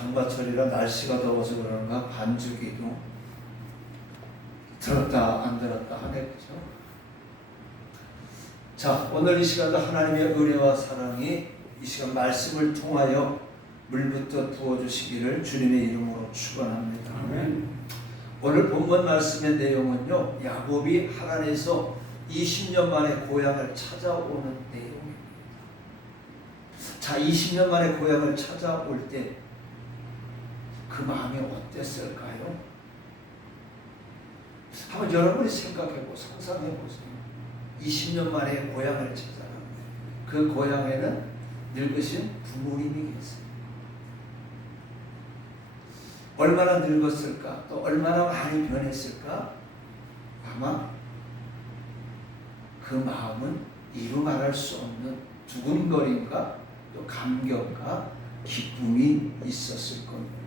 장마철이라 날씨가 더워서 그런가 반주기도 들었다 안 들었다 하네. 그죠? 자, 오늘 이 시간도 하나님의 은혜와 사랑이 이 시간 말씀을 통하여 물부터 부어주시기를 주님의 이름으로 축원합니다. 오늘 본문 말씀의 내용은요, 야곱이 하란에서 20년 만에 고향을 찾아오는 내용입니다. 자, 20년 만에 고향을 찾아올 때 그 마음이 어땠을까요? 한번 여러분이 생각해보고 상상해보세요. 20년 만에 고향을 찾아갑니다. 그 고향에는 늙으신 부모님이 계세요. 얼마나 늙었을까? 또 얼마나 많이 변했을까? 아마 그 마음은 이루 말할 수 없는 두근거림과 또 감격과 기쁨이 있었을 겁니다.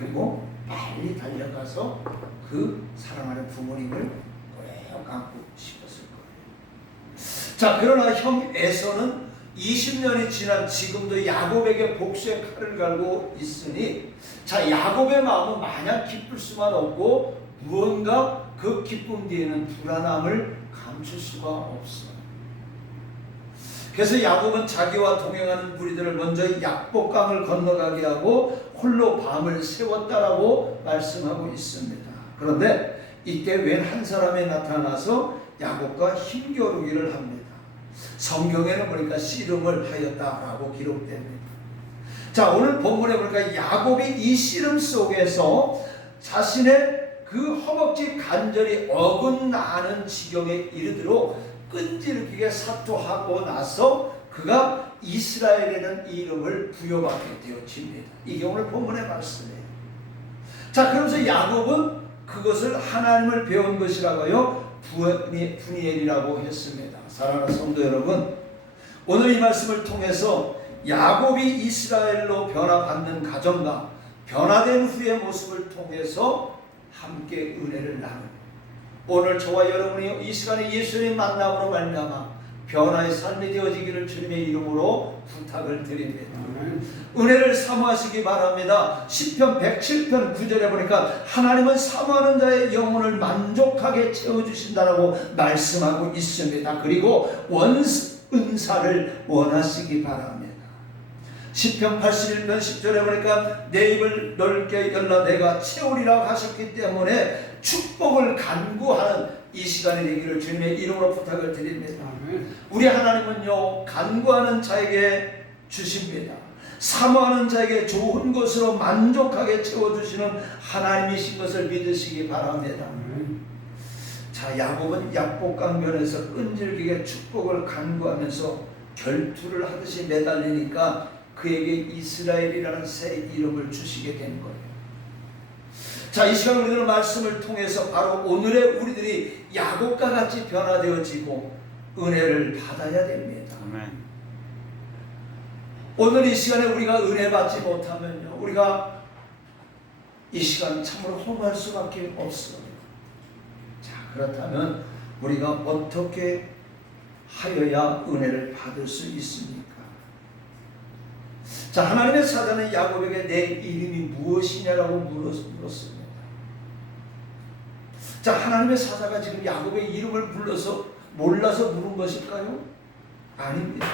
그리고 빨리 달려가서 그 사랑하는 부모님을 꼭 안고 싶었을 거예요. 자, 그러나 형 에서는 20년이 지난 지금도 야곱에게 복수의 칼을 갈고 있으니, 자, 야곱의 마음은 마냥 기쁠 수만 없고 무언가 그 기쁨 뒤에는 불안함을 감출 수가 없어요. 그래서 야곱은 자기와 동행하는 무리들을 먼저 약복강을 건너가게 하고 홀로 밤을 세웠다라고 말씀하고 있습니다. 그런데 이때 웬 한 사람이 나타나서 야곱과 힘겨루기를 합니다. 성경에는 보니까 씨름을 하였다라고 기록됩니다. 자, 오늘 본문에 보니까 야곱이 이 씨름 속에서 자신의 그 허벅지 관절이 어긋나는 지경에 이르도록 끈질기게 사투하고 나서 그가 이스라엘이라는 이름을 부여받게 되어집니다. 이게 오늘 본문의 말씀이에요. 자, 그러면서 야곱은 그것을 하나님을 배운 것이라고요, 분이엘이라고 했습니다. 사랑하는 성도 여러분, 오늘 이 말씀을 통해서 야곱이 이스라엘로 변화받는 과정과 변화된 후의 모습을 통해서 함께 은혜를 나눕니다. 오늘 저와 여러분이 이 시간에 예수님 만남으로 말미암아 변화의 삶이 되어지기를 주님의 이름으로 부탁을 드립니다. 은혜를 사모하시기 바랍니다. 시편 107편 9절에 보니까 하나님은 사모하는 자의 영혼을 만족하게 채워주신다라고 말씀하고 있습니다. 그리고 은사를 원하시기 바랍니다. 시편 81편 10절에 보니까 내 입을 넓게 열라 내가 채우리라 하셨기 때문에 축복을 간구하는 이 시간이 되기를 주님의 이름으로 부탁을 드립니다. 우리 하나님은요, 간구하는 자에게 주십니다. 사모하는 자에게 좋은 것으로 만족하게 채워주시는 하나님이신 것을 믿으시기 바랍니다. 자, 야곱은 약복강변에서 끈질기게 축복을 간구하면서 결투를 하듯이 매달리니까 그에게 이스라엘이라는 새 이름을 주시게 된 거예요. 자, 이 시간 우리들은 말씀을 통해서 바로 오늘의 우리들이 야곱과 같이 변화되어지고 은혜를 받아야 됩니다. 아멘. 오늘 이 시간에 우리가 은혜 받지 못하면요, 우리가 이 시간 참으로 허무할 수밖에 없어요. 자, 그렇다면 우리가 어떻게 하여야 은혜를 받을 수 있습니까? 자, 하나님의 사자는 야곱에게 내 이름이 무엇이냐라고 물었습니다. 자, 하나님의 사자가 지금 야곱의 이름을 몰라서 물은 것일까요? 아닙니다.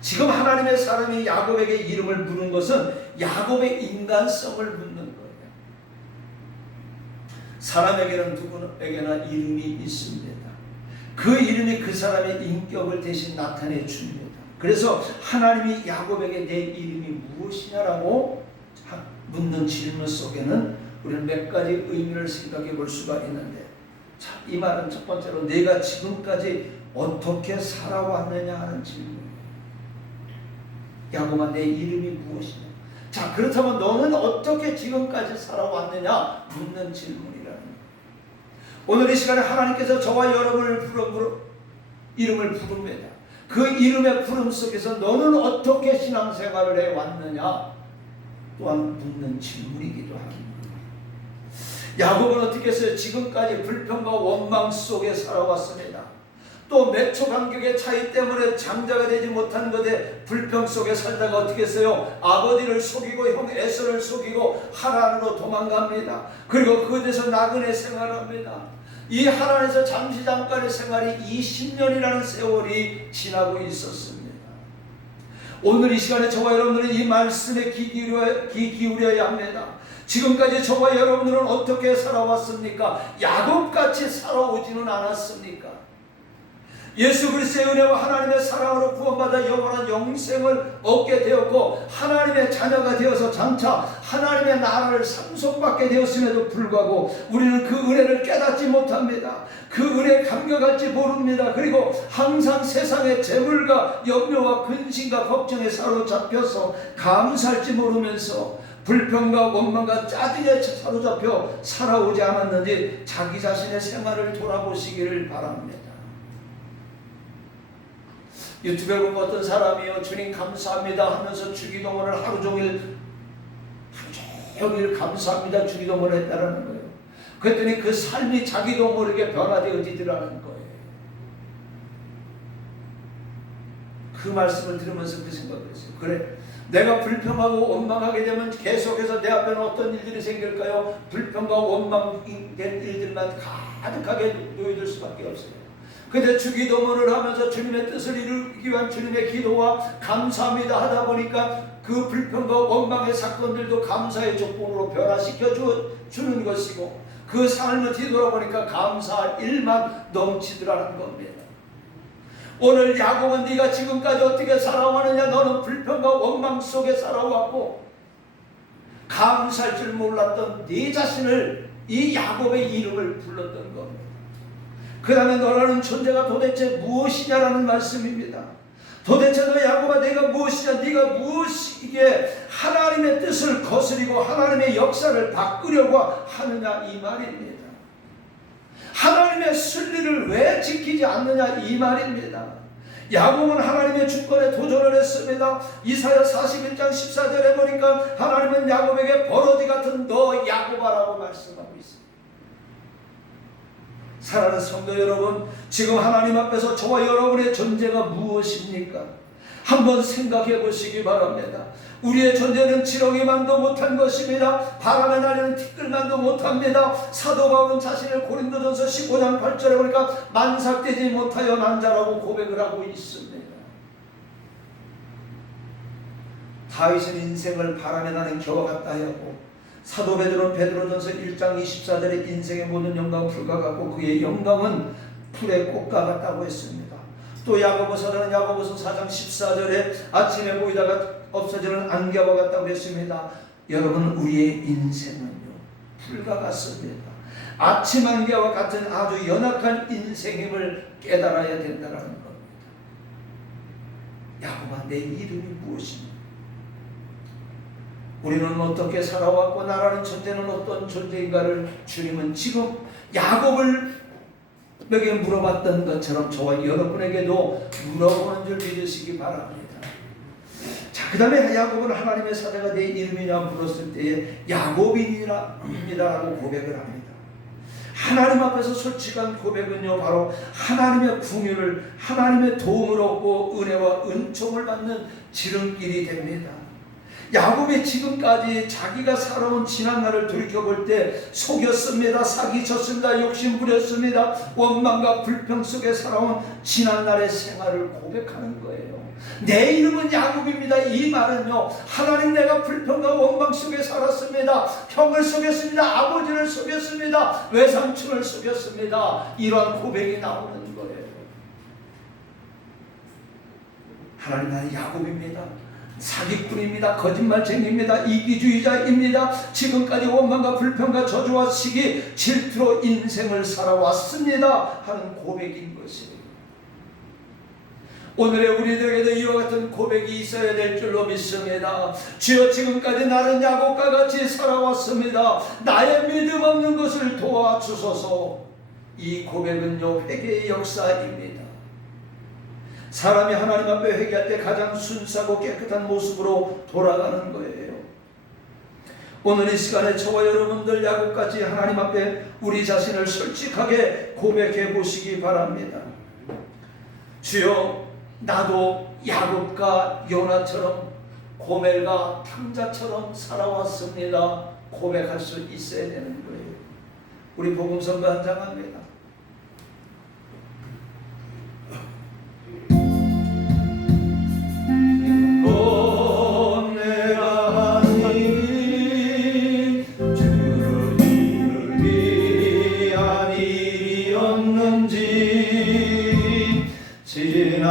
지금 하나님의 사람이 야곱에게 이름을 물은 것은 야곱의 인간성을 묻는 거예요. 사람에게는 누구에게나 이름이 있습니다. 그 이름이 그 사람의 인격을 대신 나타내 줍니다. 그래서 하나님이 야곱에게 내 이름이 무엇이냐라고 묻는 질문 속에는 우리는 몇 가지 의미를 생각해 볼 수가 있는데, 자, 이 말은 첫 번째로 내가 지금까지 어떻게 살아왔느냐 하는 질문이에요. 야곱아, 내 이름이 무엇이냐? 자, 그렇다면 너는 어떻게 지금까지 살아왔느냐 묻는 질문이라는 거예요. 오늘 이 시간에 하나님께서 저와 여러분을 이름을 부릅니다. 그 이름의 부름 속에서 너는 어떻게 신앙생활을 해왔느냐 또한 묻는 질문이기도 합니다. 야곱은 어떻게 했어요? 지금까지 불평과 원망 속에 살아왔습니다. 또 몇 초 간격의 차이 때문에 장자가 되지 못한 것에 불평 속에 살다가 어떻게 했어요? 아버지를 속이고 형 에서를 속이고 하란으로 도망갑니다. 그리고 그곳에서 나그네 생활합니다. 이 하란에서 잠시 잠깐의 생활이 20년이라는 세월이 지나고 있었습니다. 오늘 이 시간에 저와 여러분들은 이 말씀에 귀 기울여야 합니다. 지금까지 저와 여러분들은 어떻게 살아왔습니까? 야곱같이 살아오지는 않았습니까? 예수 그리스도의 은혜와 하나님의 사랑으로 구원받아 영원한 영생을 얻게 되었고 하나님의 자녀가 되어서 장차 하나님의 나라를 상속받게 되었음에도 불구하고 우리는 그 은혜를 깨닫지 못합니다. 그 은혜에 감격할지 모릅니다. 그리고 항상 세상의 재물과 염려와 근심과 걱정에 사로잡혀서 감사할지 모르면서 불평과 원망과 짜증에 사로잡혀 살아오지 않았는지 자기 자신의 생활을 돌아보시기를 바랍니다. 유튜브에 보면 어떤 사람이요, 주님 감사합니다 하면서 주기도문을 하루 종일 감사합니다 주기도문을 했다라는 거예요. 그랬더니 그 삶이 자기도 모르게 변화되어지더라는 거예요. 그 말씀을 들으면서 그 생각을 했어요. 그래, 내가 불평하고 원망하게 되면 계속해서 내 앞에는 어떤 일들이 생길까요? 불평과 원망된 일들만 가득하게 놓여질 수밖에 없어요. 근데 주기도문을 하면서 주님의 뜻을 이루기 위한 주님의 기도와 감사합니다 하다 보니까 그 불평과 원망의 사건들도 감사의 조건으로 변화시켜 주는 것이고 그 삶을 뒤돌아보니까 감사할 일만 넘치더라는 겁니다. 오늘 야곱은 네가 지금까지 어떻게 살아왔느냐? 너는 불평과 원망 속에 살아왔고 감사할 줄 몰랐던 네 자신을 이 야곱의 이름을 불렀던 겁니다. 그 다음에 너라는 존재가 도대체 무엇이냐라는 말씀입니다. 도대체 너 야곱아 내가 무엇이냐? 네가 무엇이기에 하나님의 뜻을 거스리고 하나님의 역사를 바꾸려고 하느냐 이 말입니다. 하나님의 순리를 왜 지키지 않느냐 이 말입니다. 야곱은 하나님의 주권에 도전을 했습니다. 이사야 41장 14절에 보니까 하나님은 야곱에게 버러지 같은 너 야곱아라고 말씀하고 있습니다. 사랑하는 성도 여러분, 지금 하나님 앞에서 저와 여러분의 존재가 무엇입니까? 한번 생각해 보시기 바랍니다. 우리의 존재는 지렁이만도 못한 것입니다. 바람에 날리는 티끌만도 못합니다. 사도 바울은 자신을 고린도전서 15장 8절에 보니까 만삭되지 못하여 난 자라고 고백을 하고 있습니다. 다윗은 인생을 바람에 나는 겨와 같다 하였고 사도 베드로는 베드로전서 1장 24절에 인생의 모든 영광은 불과 같고 그의 영광은 풀의 꽃과 같다고 했습니다. 또 야고보서는 야고보서 4장 14절에 아침에 보이다가 없어지는 안개와 같다고 했습니다. 여러분 우리의 인생은요 풀과 같습니다. 아침 안개와 같은 아주 연약한 인생임을 깨달아야 된다는 겁니다. 야고보아 내 이름이 무엇입니까? 우리는 어떻게 살아왔고 나라는 존재는 어떤 존재인가를 주님은 지금 야곱에게 물어봤던 것처럼 저와 여러분에게도 물어보는 줄 믿으시기 바랍니다. 자, 그 다음에 야곱은 하나님의 사자가 내 이름이냐 물었을 때에 야곱이니라고 고백을 합니다. 하나님 앞에서 솔직한 고백은요 바로 하나님의 긍휼을 하나님의 도움을 얻고 은혜와 은총을 받는 지름길이 됩니다. 야곱이 지금까지 자기가 살아온 지난날을 돌이켜볼 때 속였습니다. 사기쳤습니다. 욕심부렸습니다. 원망과 불평 속에 살아온 지난날의 생활을 고백하는 거예요. 내 이름은 야곱입니다. 이 말은요 하나님 내가 불평과 원망 속에 살았습니다. 형을 속였습니다. 아버지를 속였습니다. 외삼촌을 속였습니다. 이러한 고백이 나오는 거예요. 하나님 나는 야곱입니다. 사기꾼입니다. 거짓말쟁이입니다. 이기주의자입니다. 지금까지 원망과 불평과 저주와 시기 질투로 인생을 살아왔습니다 하는 고백인 것입니다. 오늘의 우리들에게도 이와 같은 고백이 있어야 될 줄로 믿습니다. 주여 지금까지 나는 야곱과 같이 살아왔습니다. 나의 믿음 없는 것을 도와주소서. 이 고백은요 회개의 역사입니다. 사람이 하나님 앞에 회개할 때 가장 순수하고 깨끗한 모습으로 돌아가는 거예요. 오늘 이 시간에 저와 여러분들 야곱같이 하나님 앞에 우리 자신을 솔직하게 고백해 보시기 바랍니다. 주여, 나도 야곱과 요나처럼 고멜과 탕자처럼 살아왔습니다. 고백할 수 있어야 되는 거예요. 우리 복음성가 한 장 합니다.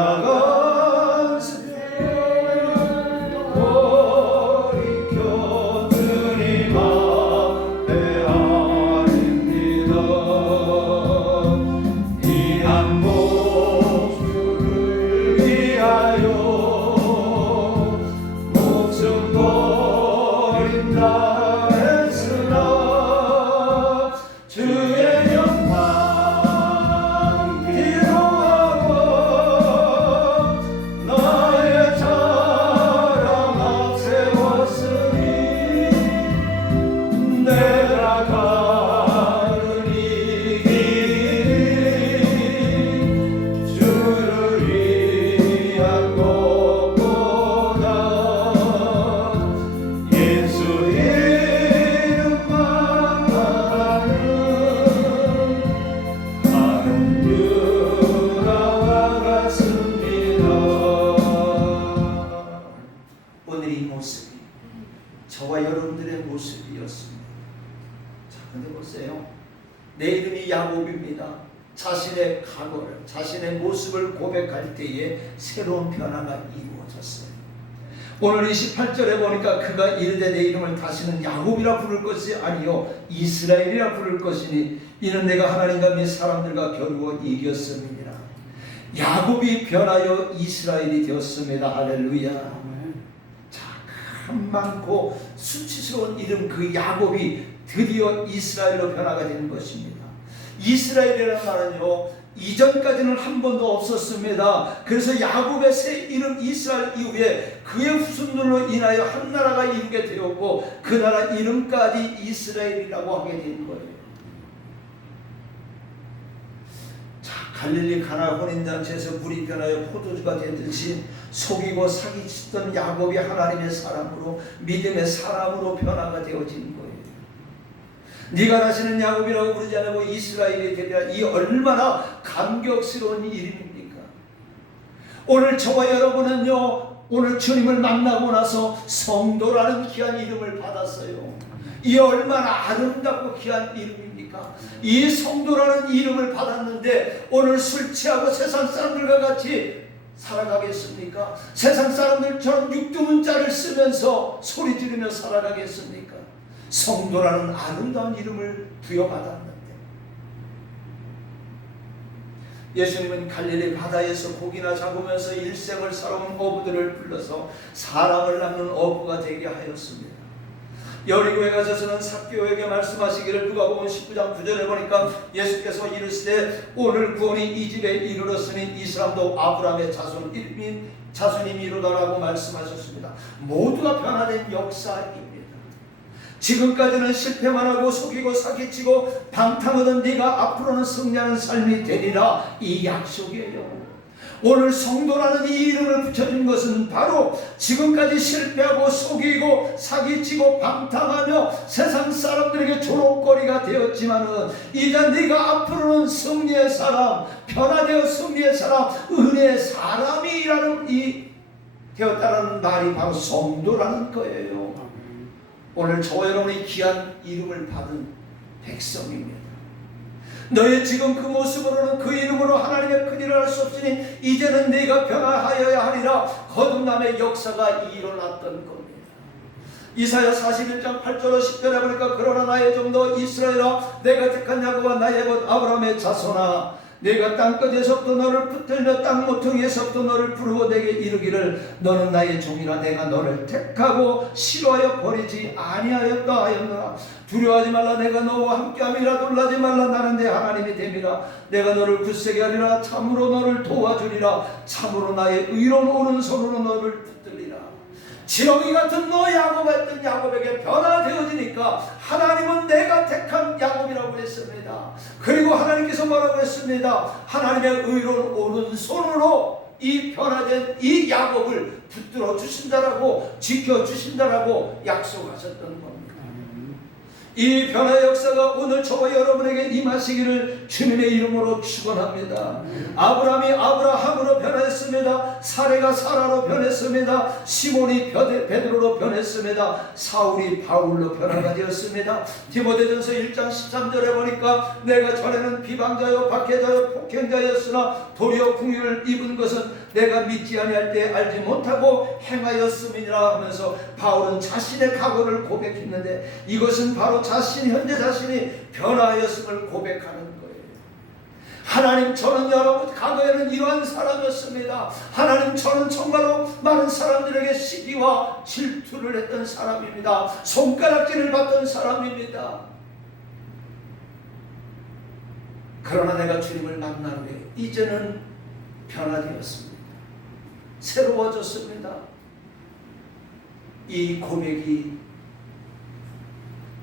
지나간 세월 돌이켜 주님 앞에 아닙니다. 이 한 목숨을 위하여 목숨 버린다 했으나 주의 영광 기도하고 나의 자랑 앞세웠으니 내가 가는 이 길이 주를 위한 것보다 예수 이름만 하는 유다와 같습니다. 오늘 이 모습이 저와 여러분들의 모습이었습니다. 자, 근데 보세요. 내 이름이 야곱입니다. 자신의 과거를, 자신의 모습을 고백할 때에 새로운 변화가 이루어졌어요. 오늘 28절에 보니까 그가 이르되 내 이름을 다시는 야곱이라 부를 것이 아니요 이스라엘이라 부를 것이니 이는 내가 하나님과 및 사람들과 겨루어 이겼음이니라. 야곱이 변하여 이스라엘이 되었습니다. 할렐루야. 자, 큰 많고 수치스러운 이름 그 야곱이 드디어 이스라엘로 변화가 되는 것입니다. 이스라엘이라는 말은요 이전까지는 한 번도 없었습니다. 그래서 야곱의 새 이름 이스라엘 이후에 그의 후손들로 인하여 한 나라가 이루게 되었고 그 나라 이름까지 이스라엘이라고 하게 된 거예요. 자, 갈릴리 가나 혼인잔치에서 물이 변하여 포도주가 되듯이 속이고 사기치던 야곱이 하나님의 사람으로 믿음의 사람으로 변화가 되어진 거예요. 네가 다시는 야곱이라고 부르지 않고 이스라엘이 되리라. 이 얼마나 감격스러운 일입니까? 오늘 저와 여러분은요 오늘 주님을 만나고 나서 성도라는 귀한 이름을 받았어요. 이 얼마나 아름답고 귀한 이름입니까? 이 성도라는 이름을 받았는데 오늘 술 취하고 세상 사람들과 같이 살아가겠습니까? 세상 사람들처럼 육두문자를 쓰면서 소리 지르며 살아가겠습니까? 성도라는 아름다운 이름을 부여받았는데 예수님은 갈릴리 바다에서 고기나 잡으면서 일생을 살아온 어부들을 불러서 사람을 낳는 어부가 되게 하였습니다. 여리고에 가셔서는 삭개오에게 말씀하시기를 누가복음 19장 9절에 보니까 예수께서 이르시되 오늘 구원이 이 집에 이르렀으니 이 사람도 아브라함의 자손이미로다라고 말씀하셨습니다. 모두가 변화된 역사입니다. 지금까지는 실패만 하고 속이고 사기치고 방탕하던 네가 앞으로는 승리하는 삶이 되리라. 이 약속이에요. 오늘 성도라는 이 이름을 붙여준 것은 바로 지금까지 실패하고 속이고 사기치고 방탕하며 세상 사람들에게 조롱거리가 되었지만은 이제 네가 앞으로는 승리의 사람, 변화되어 승리의 사람, 은혜의 사람이라는 이 되었다라는 말이 바로 성도라는 거예요. 오늘 저와 여러분이 귀한 이름을 받은 백성입니다. 너의 지금 그 모습으로는 그 이름으로 하나님의 큰 일을 할 수 없으니 이제는 네가 변화하여야 하리라. 거듭남의 역사가 일어났던 겁니다. 이사야 41장 8절로 10절에 보니까 그러나 나의 종도 이스라엘아 내가 택한 야곱과 나의 것 아브라함의 자손아 내가 땅끝에서부터 너를 붙들며 땅 모퉁이에서부터 너를 부르고 내게 이르기를 너는 나의 종이라 내가 너를 택하고 싫어하여 버리지 아니하였다 하였노라. 두려워하지 말라 내가 너와 함께함이라 놀라지 말라 나는 내 하나님이 됨이라. 내가 너를 굳세게 하리라. 참으로 너를 도와주리라. 참으로 나의 의로운 오른손으로 너를 붙들리라. 지렁이 같은 너 야곱가 했던 야곱에게 변화되어지니까 하나님은 내가 택한 야곱이라고 했습니다. 그리고 하나님께서 뭐라고 했습니다. 하나님의 의로운 오른손으로 이 변화된 이 야곱을 붙들어 주신다라고 지켜주신다라고 약속하셨던 겁니다. 이 변화의 역사가 오늘 저와 여러분에게 임하시기를 주님의 이름으로 축원합니다. 아브라함이 아브라함으로 변했습니다. 사레가 사라로 변했습니다. 시몬이 베드로로 변했습니다. 사울이 바울로 변화가 되었습니다. 디모데전서 1장 13절에 보니까 내가 전에는 비방자요 박해자요 폭행자였으나 도리어 궁유를 입은 것은 내가 믿지 아니할 때 알지 못하고 행하였음이니라 하면서 바울은 자신의 각오를 고백했는데 이것은 바로 현재 자신이 변화하였음을 고백하는 거예요. 하나님, 저는 여러분 과거에는 이러한 사람이었습니다. 하나님, 저는 정말로 많은 사람들에게 시기와 질투를 했던 사람입니다. 손가락질을 받던 사람입니다. 그러나 내가 주님을 만난 후에 이제는 변화되었습니다. 새로워졌습니다. 이 고백이,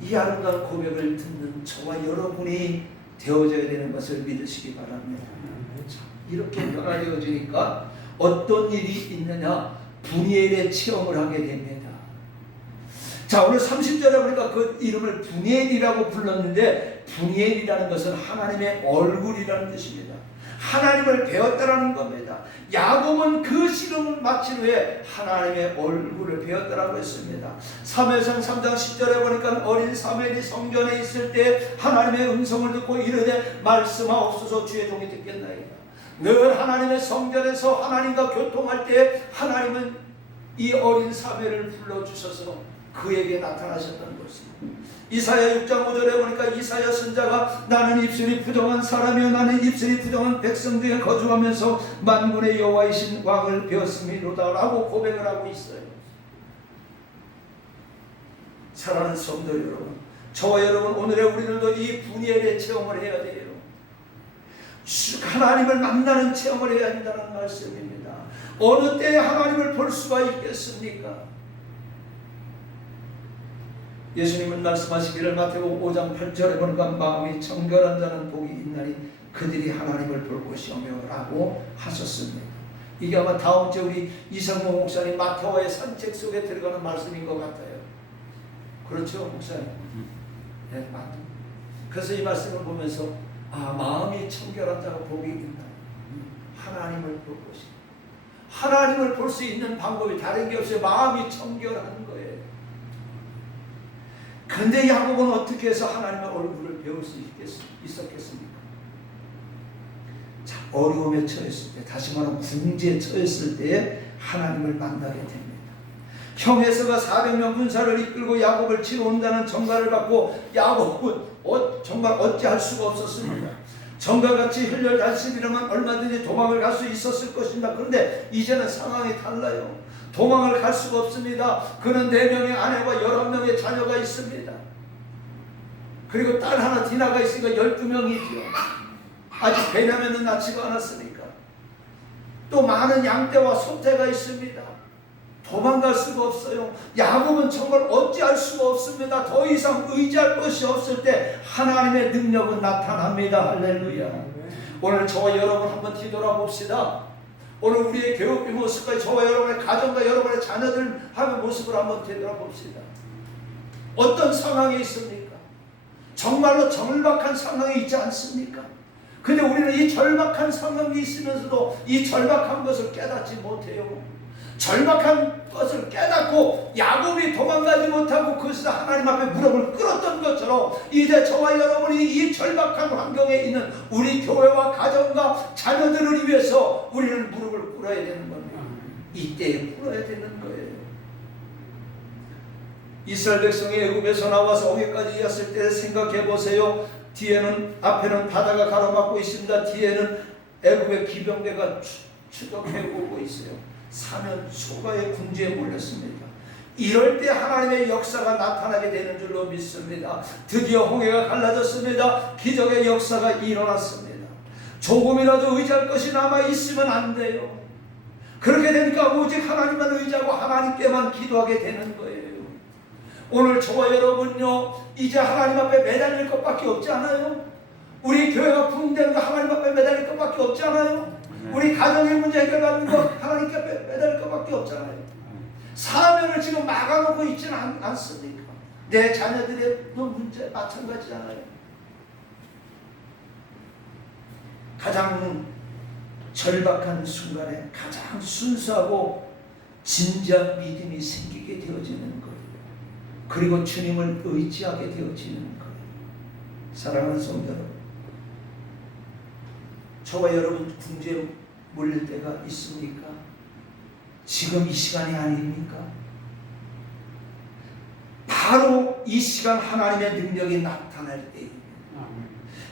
이 아름다운 고백을 듣는 저와 여러분이 되어져야 되는 것을 믿으시기 바랍니다. 이렇게 변화되어지니까 어떤 일이 있느냐? 분이엘의 체험을 하게 됩니다. 자, 오늘 30절에 보니까 그 이름을 분이엘이라고 불렀는데 분이엘이라는 것은 하나님의 얼굴이라는 뜻입니다. 하나님을 배웠다라는 겁니다. 야곱은 그 실험을 마친 후에 하나님의 얼굴을 배웠다라고 했습니다. 사무엘상 3장 10절에 보니까 어린 사무엘이 성전에 있을 때 하나님의 음성을 듣고 이르되 말씀하옵소서 주의 종이 듣겠나이다. 늘 하나님의 성전에서 하나님과 교통할 때 하나님은 이 어린 사무엘을 불러주셔서 그에게 나타나셨던 것입니다. 이사야 6장 5절에 보니까 이사야 선자가 나는 입술이 부정한 사람이요 나는 입술이 부정한 백성 중에 거주하면서 만군의 여호와이신 왕을 배웠음이로다 라고 고백을 하고 있어요. 사랑하는 성도 여러분, 저와 여러분, 오늘의 우리들도 이 분이엘의 체험을 해야 돼요. 하나님을 만나는 체험을 해야 한다는 말씀입니다. 어느 때에 하나님을 볼 수가 있겠습니까? 예수님은 말씀하시기를 마태복음 5장 8절에 보니까 마음이 정결한 자는 복이 있나니 그들이 하나님을 볼 것이오며 라고 하셨습니다. 이게 아마 다음 주에 우리 이상모 목사님 마태와의 산책 속에 들어가는 말씀인 것 같아요. 그렇죠, 목사님? 네, 맞습니다. 그래서 이 말씀을 보면서 마음이 청결한 자가 복이 있다. 하나님을 볼 것이다. 하나님을 볼 수 있는 방법이 다른 게 없어요. 마음이 청결한 거예요. 그런데 야곱은 어떻게 해서 하나님의 얼굴을 배울 수 있었겠습니까? 자, 어려움에 처했을 때, 다시 말하면 궁지에 처했을 때에 하나님을 만나게 됩니다. 형 에서가 400명 군사를 이끌고 야곱을 치러 온다는 전가를 받고 야곱은 정말 어찌할 수가 없었습니다. 전가같이 혈혈단신이라면 얼마든지 도망을 갈 수 있었을 것입니다. 그런데 이제는 상황이 달라요. 도망을 갈 수가 없습니다. 그는 4명의 아내와 11명의 자녀가 있습니다. 그리고 딸 하나 디나가 있으니까 12명이죠. 아직 베냐민은 낳지가 않았으니까. 또 많은 양떼와 소떼가 있습니다. 도망갈 수가 없어요. 야곱은 정말 어찌할 수가 없습니다. 더 이상 의지할 것이 없을 때 하나님의 능력은 나타납니다. 할렐루야. 오늘 저와 여러분 한번 뒤돌아봅시다. 오늘 우리의 교육의 모습과 저와 여러분의 가정과 여러분의 자녀들 하는 모습을 한번 되돌아봅시다. 어떤 상황에 있습니까? 정말로 절박한 상황이 있지 않습니까? 근데 우리는 이 절박한 상황이 있으면서도 이 절박한 것을 깨닫지 못해요. 절박한 것을 깨닫고 야곱이 도망가지 못하고 그것을 하나님 앞에 무릎을 꿇었던 것처럼 이제 저와 여러분이 이 절박한 환경에 있는 우리 교회와 가정과 자녀들을 위해서 우리는 무릎을 꿇어야 되는 겁니다. 이때에 꿇어야 되는 거예요. 이스라엘 백성이 애굽에서 나와서 어디까지 왔을 때 생각해 보세요. 앞에는 바다가 가로막고 있습니다. 뒤에는 애굽의 기병대가 추적해 오고 있어요. 사면 소가의 궁지에 몰렸습니다. 이럴 때 하나님의 역사가 나타나게 되는 줄로 믿습니다. 드디어 홍해가 갈라졌습니다. 기적의 역사가 일어났습니다. 조금이라도 의지할 것이 남아 있으면 안 돼요. 그렇게 되니까 오직 하나님만 의지하고 하나님께만 기도하게 되는 거예요. 오늘 저와 여러분요, 이제 하나님 앞에 매달릴 것밖에 없지 않아요? 우리 교회가 붕대는 거 하나님 앞에 매달릴 것밖에 없지 않아요? 우리 가정의 문제 해결받는 거 하나님 앞에 매달릴 것밖에 없잖아요. 사명을 지금 막아놓고 있지는 않습니까? 내 자녀들의 문제 마찬가지잖아요. 가장 절박한 순간에 가장 순수하고 진지한 믿음이 생기게 되어지는 거예요. 그리고 주님을 의지하게 되어지는 거예요. 사랑하는 성도 여러분, 저와 여러분 궁지에 몰릴 때가 있습니까? 지금 이 시간이 아닙니까? 바로 이 시간 하나님의 능력이 나타날 때입니다.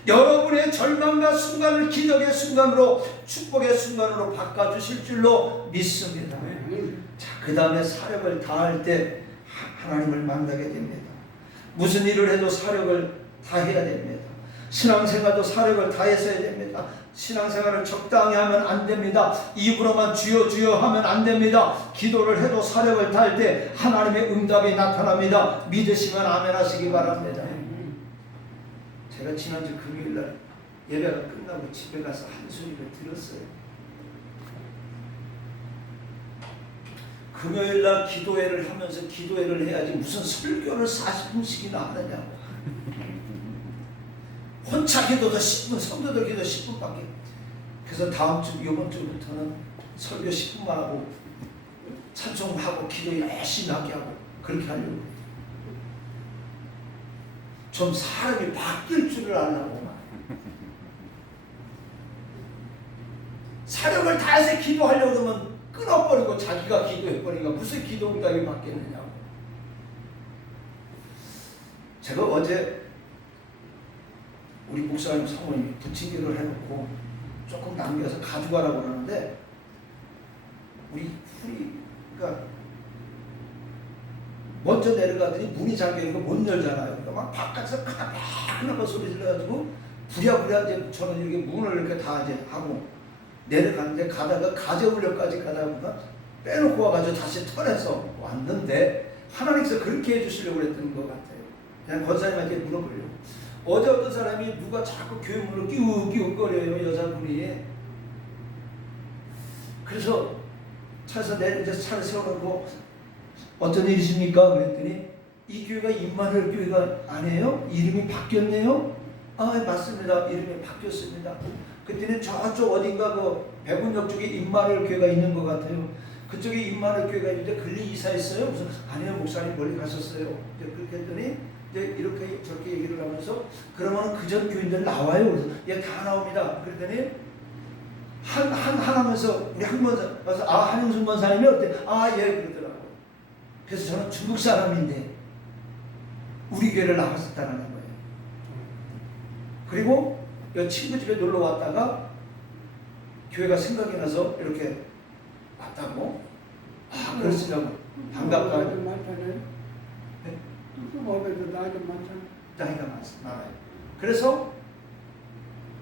여러분의 절망과 순간을 기적의 순간으로, 축복의 순간으로 바꿔주실 줄로 믿습니다. 자, 그 다음에 사력을 다할 때 하나님을 만나게 됩니다. 무슨 일을 해도 사력을 다해야 됩니다. 신앙생활도 사력을 다해서 해야 됩니다. 신앙생활을 적당히 하면 안 됩니다. 입으로만 주여 주여 하면 안 됩니다. 기도를 해도 사력을 다할 때 하나님의 응답이 나타납니다. 믿으시면 아멘 하시기 바랍니다. 제가 지난주 금요일날 예배가 끝나고 집에 가서 한소리를 들었어요. 금요일날 기도회를 하면서 기도회를 해야지 무슨 설교를 40분씩이나 하느냐고. 혼자 기도도 10분, 성도들 기도 10분밖에. 그래서 다음 주, 이번 주부터는 설교 10분만 하고 찬송하고 기도 열심히 하게 하고 그렇게 하려고. 좀 사람이 바뀔 줄을 알라고. 사력을 다해서 기도하려고 그러면 끊어버리고 자기가 기도해버리니까 무슨 기도 응답이 받겠느냐고. 제가 어제 우리 목사님 사모님이 부침개를 해놓고 조금 남겨서 가져가라고 그러는데 우리가 먼저 내려가더니 문이 잠겨있고 못 열잖아요. 그러니까 막 바깥에서 크나큰 소리 질러가지고 부랴부랴 이제 저는 이렇게 문을 이렇게 다 이제 하고 내려갔는데 가다가 가재울려까지 가다가 보니까 빼놓고 와가지고 다시 털에서 왔는데 하나님께서 그렇게 해주시려고 그랬던 것 같아요. 그냥 권사님한테 물어보려고. 어제 어떤 사람이 누가 자꾸 교회 문을 끼우거려요, 여자분이. 그래서 차에서 이제 차를 세워놓고 어떤 일이십니까? 그랬더니 이 교회가 임마누엘 교회가 아니에요? 이름이 바뀌었네요? 아, 맞습니다. 이름이 바뀌었습니다. 그때는 저쪽 어딘가 그 백운역 쪽에 임마누엘 교회가 있는 것 같아요. 그쪽에 임마누엘 교회가 있는데 근리 이사했어요? 무슨 아니요, 목사님 멀리 가셨어요. 이제 그렇게 했더니 이제 이렇게 저렇게 얘기를 하면서 그러면 그전 교인들 나와요? 그래서 예, 다 나옵니다. 그랬더니 하면서 우리 한번 와서 아, 한영순 권사님이 어때? 아, 예, 그러더라고요. 그래서 저는 중국 사람인데 우리 교회를 나갔었다는 거예요. 그리고 이 친구 집에 놀러 왔다가 교회가 생각이 나서 이렇게 왔다고. 아, 그러시냐고. 반갑다. 네? 나이가 많아요. 그래서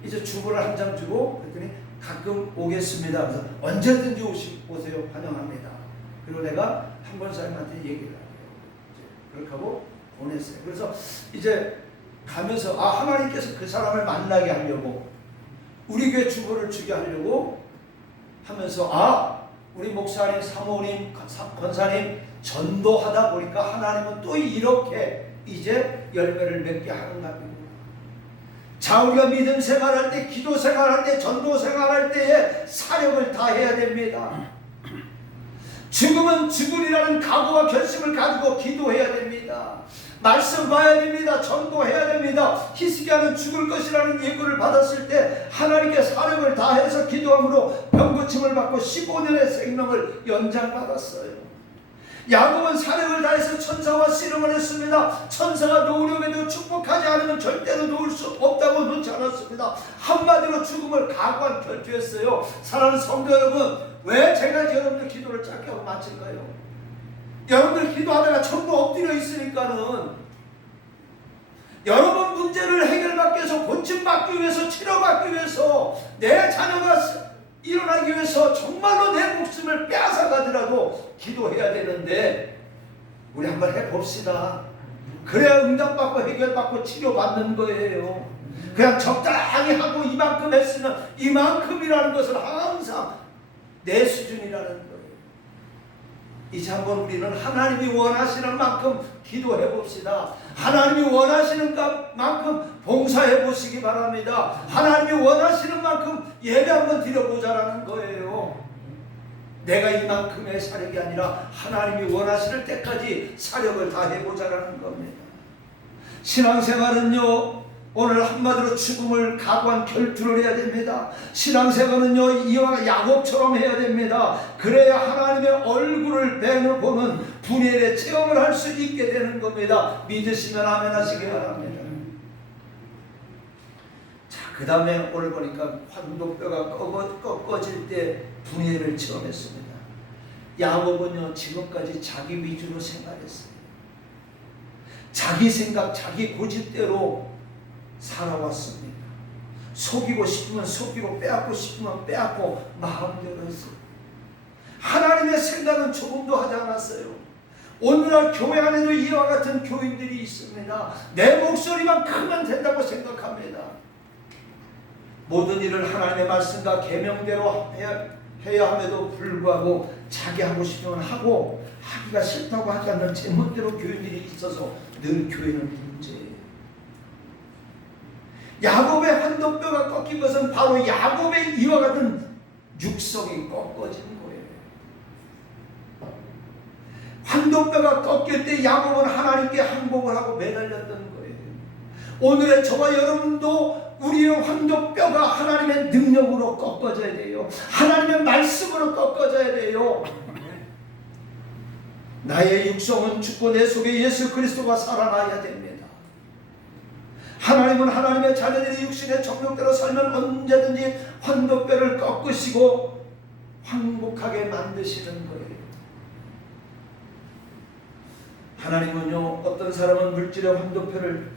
이제 주보를 한 장 주고 그랬더니 가끔 오겠습니다. 그래서 언제든지 오세요. 환영합니다. 그리고 내가 한 권사님한테 얘기를 하고요. 그렇게 하고 보냈어요. 그래서 이제 가면서 아, 하나님께서 그 사람을 만나게 하려고 우리 교회 주보를 주게 하려고 하면서 아, 우리 목사님, 사모님, 권사님 전도하다 보니까 하나님은 또 이렇게 이제 열매를 맺게 하는 겁니다. 자, 우리가 믿음 생활할 때, 기도 생활할 때, 전도 생활할 때에 사력을 다해야 됩니다. 죽으면 죽으리라는 각오와 결심을 가지고 기도해야 됩니다. 말씀 봐야 됩니다. 전도해야 됩니다. 히스기야는 죽을 것이라는 예고를 받았을 때 하나님께 사력을 다해서 기도함으로 병고침을 받고 15년의 생명을 연장받았어요. 야곱은 사력을 다해서 천사와 씨름을 했습니다. 천사가 놓으려고 축복하지 않으면 절대로 놓을 수 없다고 놓지 않았습니다. 한마디로 죽음을 각오한 결투했어요. 사랑하는 성도 여러분, 왜 제가 여러분들 기도를 짧게 하고 마칠까요? 여러분들 기도하다가 전부 엎드려 있으니까는 여러분 문제를 해결받기 위해서, 고침받기 위해서, 치료받기 위해서, 내 자녀가 일어나기 위해서 정말로 내 목숨을 빼앗아가더라도 기도해야 되는데 우리 한번 해봅시다. 그래야 응답받고 해결받고 치료받는 거예요. 그냥 적당히 하고 이만큼 했으면 이만큼이라는 것을 항상 내 수준이라는 거예요. 이제 한번 우리는 하나님이 원하시는 만큼 기도해 봅시다. 하나님이 원하시는 만큼 봉사해 보시기 바랍니다. 하나님이 원하시는 만큼 예배 한번 드려보자라는 거예요. 내가 이만큼의 사력이 아니라 하나님이 원하시는 때까지 사력을 다해보자라는 겁니다. 신앙생활은요, 오늘 한마디로 죽음을 각오한 결투를 해야 됩니다. 신앙생활은요, 이와 야곱처럼 해야 됩니다. 그래야 하나님의 얼굴을 보는 분열의 체험을 할 수 있게 되는 겁니다. 믿으시면 아멘 하시기 바랍니다. 자, 그 다음에 오늘 보니까 환도뼈가 꺾어질 때 분열을 체험했습니다. 야곱은요, 지금까지 자기 위주로 생활했어요. 자기 생각, 자기 고집대로 살아왔습니다. 속이고 싶으면 속이고 빼앗고 싶으면 빼앗고 마음대로 했어요. 하나님의 생각은 조금도 하지 않았어요. 오늘날 교회 안에도 이와 같은 교인들이 있습니다. 내 목소리만 크면 된다고 생각합니다. 모든 일을 하나님의 말씀과 계명대로 해야 함에도 불구하고 자기 하고 싶으면 하고 하기가 싫다고 하지 않는 제멋대로 교인들이 있어서 늘 교회는 문제예요. 야곱의 환도뼈가 꺾인 것은 바로 야곱의 이와 같은 육성이 꺾어진 거예요. 환도뼈가 꺾일 때 야곱은 하나님께 항복을 하고 매달렸던 거예요. 오늘의 저와 여러분도 우리의 환도뼈가 하나님의 능력으로 꺾어져야 돼요. 하나님의 말씀으로 꺾어져야 돼요. 나의 육성은 죽고 내 속에 예수 그리스도가 살아나야 됩니다. 하나님은 하나님의 자녀들이 육신의 정욕대로 살면 언제든지 환도뼈를 꺾으시고 황복하게 만드시는 거예요. 하나님은요, 어떤 사람은 물질의 환도뼈를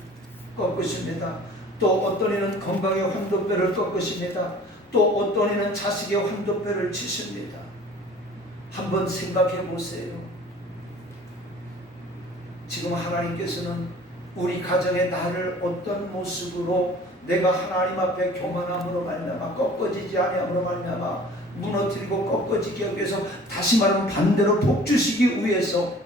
꺾으십니다. 또 어떤 이는 건강의 환도뼈를 꺾으십니다. 또 어떤 이는 자식의 환도뼈를 치십니다. 한번 생각해 보세요. 지금 하나님께서는 우리 가정의 나를 어떤 모습으로 내가 하나님 앞에 교만함으로 말미암아 꺾어지지 아니함으로 말미암아 무너뜨리고 꺾어지기 위해서, 다시 말하면 반대로 복 주시기 위해서,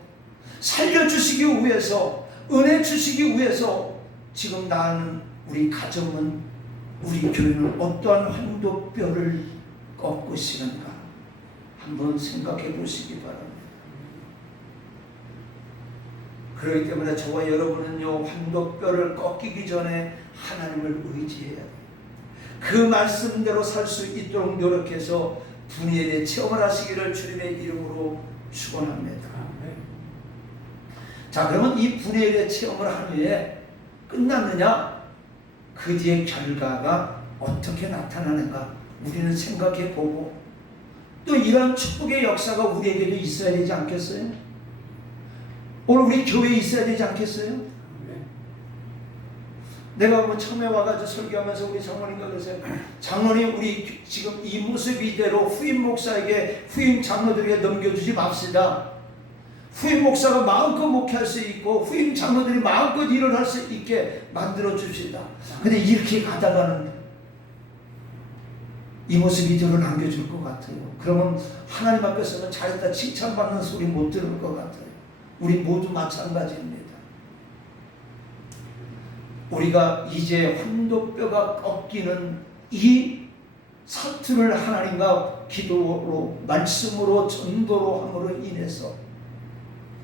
살려주시기 위해서, 은혜 주시기 위해서 지금 나는, 우리 가정은, 우리 교회는 어떠한 환도뼈를 꺾으시는가 한번 생각해 보시기 바랍니다. 그렇기 때문에 저와 여러분은요, 환도뼈를 꺾이기 전에 하나님을 의지해야 돼요. 그 말씀대로 살 수 있도록 노력해서 분열의 체험을 하시기를 주님의 이름으로 축원합니다. 자, 그러면 이 분열의 체험을 한 후에 끝났느냐? 그 뒤의 결과가 어떻게 나타나는가 우리는 생각해 보고, 또 이런 축복의 역사가 우리에게도 있어야 되지 않겠어요? 오늘 우리 교회에 있어야 되지 않겠어요? 내가 뭐 처음에 와가지고 설교하면서 우리 장로님과 그러세요. 장로님, 우리 지금 이 모습 이대로 후임 목사에게, 후임 장로들에게 넘겨주지 맙시다. 후임 목사가 마음껏 목회할 수 있고 후임 장로들이 마음껏 일을 할 수 있게 만들어 줍시다. 근데 이렇게 가다가는 이 모습 이대로 남겨줄 것 같아요. 그러면 하나님 앞에서는 잘했다 칭찬받는 소리 못 들을 것 같아요. 우리 모두 마찬가지입니다. 우리가 이제 환도뼈가 꺾이는 이 사투를 하나님과 기도로, 말씀으로, 전도로 함으로 인해서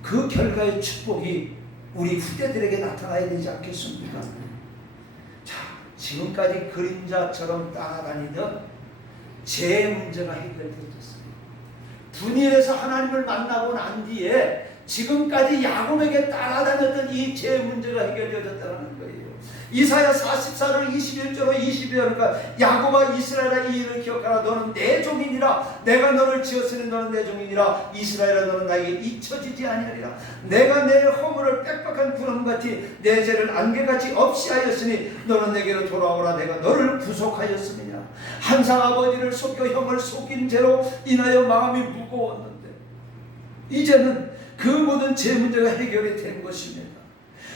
그 결과의 축복이 우리 후대들에게 나타나야 되지 않겠습니까? 자, 지금까지 그림자처럼 따라다니던 제 문제가 해결되었어요. 분일에서 하나님을 만나고 난 뒤에 지금까지 야곱에게 따라다녔던 이 제 문제가 해결되었다는 거예요. 이사야 44절 21절로 22절이니까 야곱아 이스라엘아 이 일을 기억하라. 너는 내 종이니라. 내가 너를 지었으니 너는 내 종이니라. 이스라엘아 너는 나에게 잊혀지지 아니하리라. 내가 내 허물을 빽빽한 구름같이 내 죄를 안개같이 없이 하였으니 너는 내게로 돌아오라. 내가 너를 구속하였음이냐. 항상 아버지를 속여 형을 속인 죄로 인하여 마음이 무거웠는데 이제는 그 모든 죄 문제가 해결이 된 것입니다.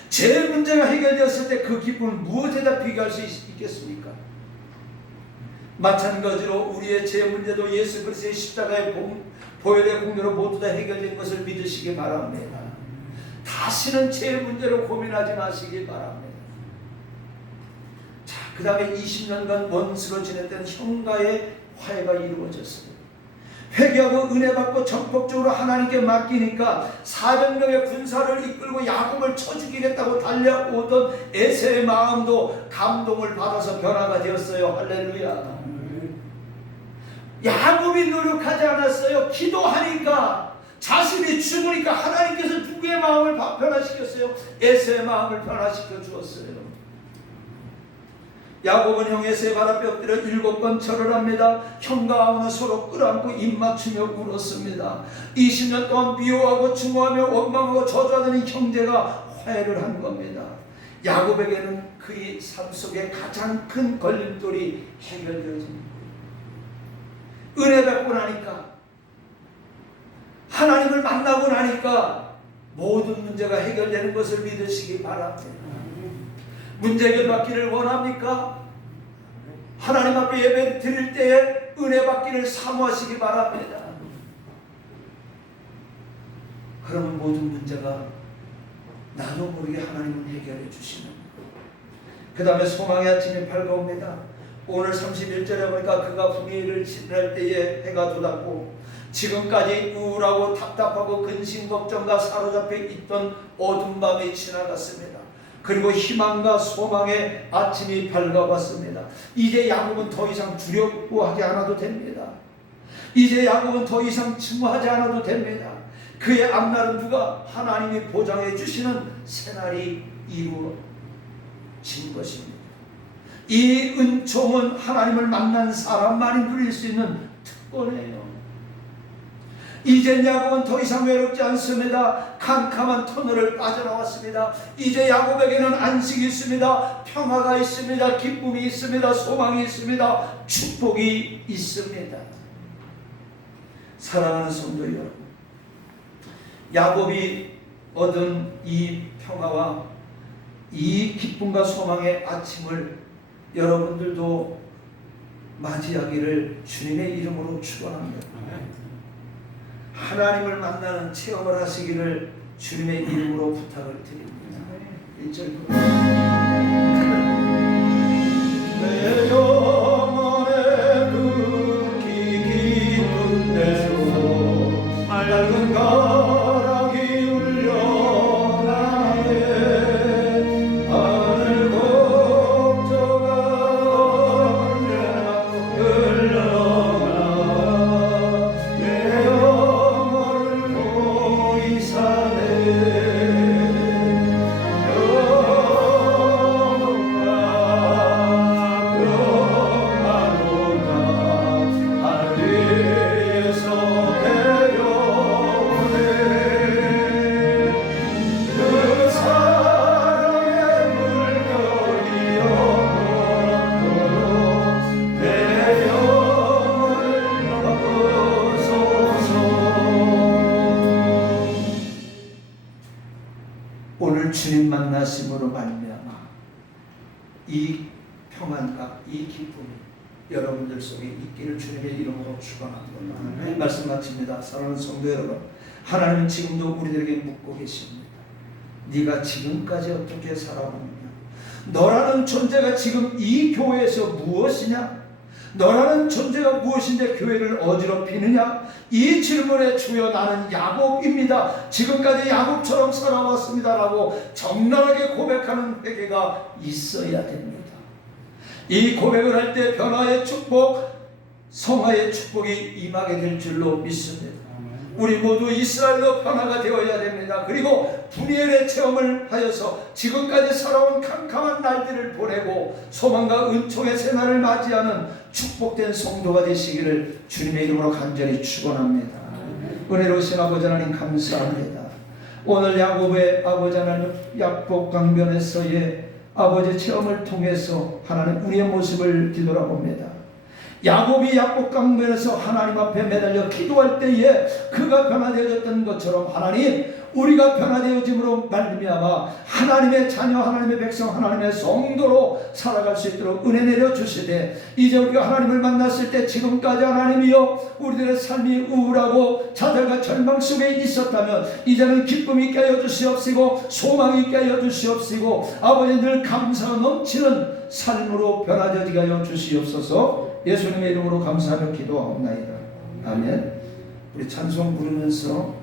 죄 문제가 해결되었을 때 그 기쁨을 무엇에다 비교할 수 있겠습니까? 마찬가지로 우리의 죄 문제도 예수 그리스도의 십자가의 보혈의 공로로 모두 다 해결된 것을 믿으시기 바랍니다. 다시는 죄 문제로 고민하지 마시기 바랍니다. 자, 그 다음에 20년간 원수로 지냈던 형과의 화해가 이루어졌습니다. 회개하고 은혜 받고 전폭적으로 하나님께 맡기니까 400명의 군사를 이끌고 야곱을 쳐 죽이겠다고 달려오던 에서의 마음도 감동을 받아서 변화가 되었어요. 할렐루야. 야곱이 노력하지 않았어요. 기도하니까, 자신이 죽으니까 하나님께서 누구의 마음을 변화시켰어요? 에서의 마음을 변화시켜 주었어요. 야곱은 형 에서의 발 앞에 엎드려 7번 절을 합니다. 형과 아우는 서로 끌어안고 입맞추며 울었습니다. 20년 동안 미워하고 증오하며 원망하고 저주하던 이 형제가 화해를 한 겁니다. 야곱에게는 그의 삶 속에 가장 큰 걸림돌이 해결되어집니다. 은혜 받고 나니까, 하나님을 만나고 나니까 모든 문제가 해결되는 것을 믿으시기 바랍니다. 문제 해결 받기를 원합니까? 하나님 앞에 예배 드릴 때에 은혜 받기를 사모하시기 바랍니다. 그러면 모든 문제가 나도 모르게 하나님은 해결해 주시는 거예요. 그 다음에 소망의 아침이 밝아옵니다. 오늘 31절에 보니까 그가 분위기를 지날 때에 해가 돋았고 지금까지 우울하고 답답하고 근심 걱정과 사로잡혀 있던 어두운 밤이 지나갔습니다. 그리고 희망과 소망의 아침이 밝아왔습니다. 이제 야곱은 더 이상 두려워하지 않아도 됩니다. 이제 야곱은 더 이상 증오하지 않아도 됩니다. 그의 앞날은 누가 하나님이 보장해 주시는 새날이 이루어진 것입니다. 이 은총은 하나님을 만난 사람만이 누릴 수 있는 특권이에요. 이제 야곱은 더 이상 외롭지 않습니다. 캄캄한 터널을 빠져나왔습니다. 이제 야곱에게는 안식이 있습니다. 평화가 있습니다. 기쁨이 있습니다. 소망이 있습니다. 축복이 있습니다. 사랑하는 성도 여러분, 야곱이 얻은 이 평화와 이 기쁨과 소망의 아침을 여러분들도 맞이하기를 주님의 이름으로 축원합니다. 하나님을 만나는 체험을 하시기를 주님의 이름으로 부탁을 드립니다. 1절 내 영혼의 흙이 깊은 데서 맑은 가락이 울려나네. 하늘 걱정아 언제나 흘러가 내 영혼을 보이 사네. 오늘 주님 만나심으로 말미암아 이 평안과 이 기쁨이 여러분들 속에 있기를 주님의 이름으로 축원합니다. 말씀 마칩니다. 사랑하는 성도 여러분, 하나님은 지금도 우리들에게 묻고 계십니다. 네가 지금까지 어떻게 살아왔느냐? 너라는 존재가 지금 이 교회에서 무엇이냐? 너라는 존재가 무엇인데 교회를 어지럽히느냐? 이 질문에 주여 나는 야곱입니다. 지금까지 야곱처럼 살아왔습니다. 라고 적나라하게 고백하는 회개가 있어야 됩니다. 이 고백을 할 때 변화의 축복, 성화의 축복이 임하게 될 줄로 믿습니다. 우리 모두 이스라엘로 변화가 되어야 됩니다. 그리고 분열의 체험을 하여서 지금까지 살아온 캄캄한 날들을 보내고 소망과 은총의 새날을 맞이하는 축복된 성도가 되시기를 주님의 이름으로 간절히 축원합니다. 은혜로우신 아버지 하나님 감사합니다. 오늘 야곱의 아버지 하나님 야곱 강변에서의 아버지 체험을 통해서 하나님 우리의 모습을 뒤돌아봅니다. 야곱이 야곱 강변에서 하나님 앞에 매달려 기도할 때에 그가 변화되어졌던 것처럼 하나님 우리가 변화되어짐으로 말미암아 하나님의 자녀 하나님의 백성 하나님의 성도로 살아갈 수 있도록 은혜 내려주시되 이제 우리가 하나님을 만났을 때 지금까지 하나님이여 우리들의 삶이 우울하고 좌절과 절망 속에 있었다면 이제는 기쁨 있게 하여 주시옵시고 소망 있게 하여 주시옵시고 아버지 늘 감사가 넘치는 삶으로 변화되게 하여 주시옵소서. 예수님의 이름으로 감사하며 기도하옵나이다. 아멘. 우리 찬송 부르면서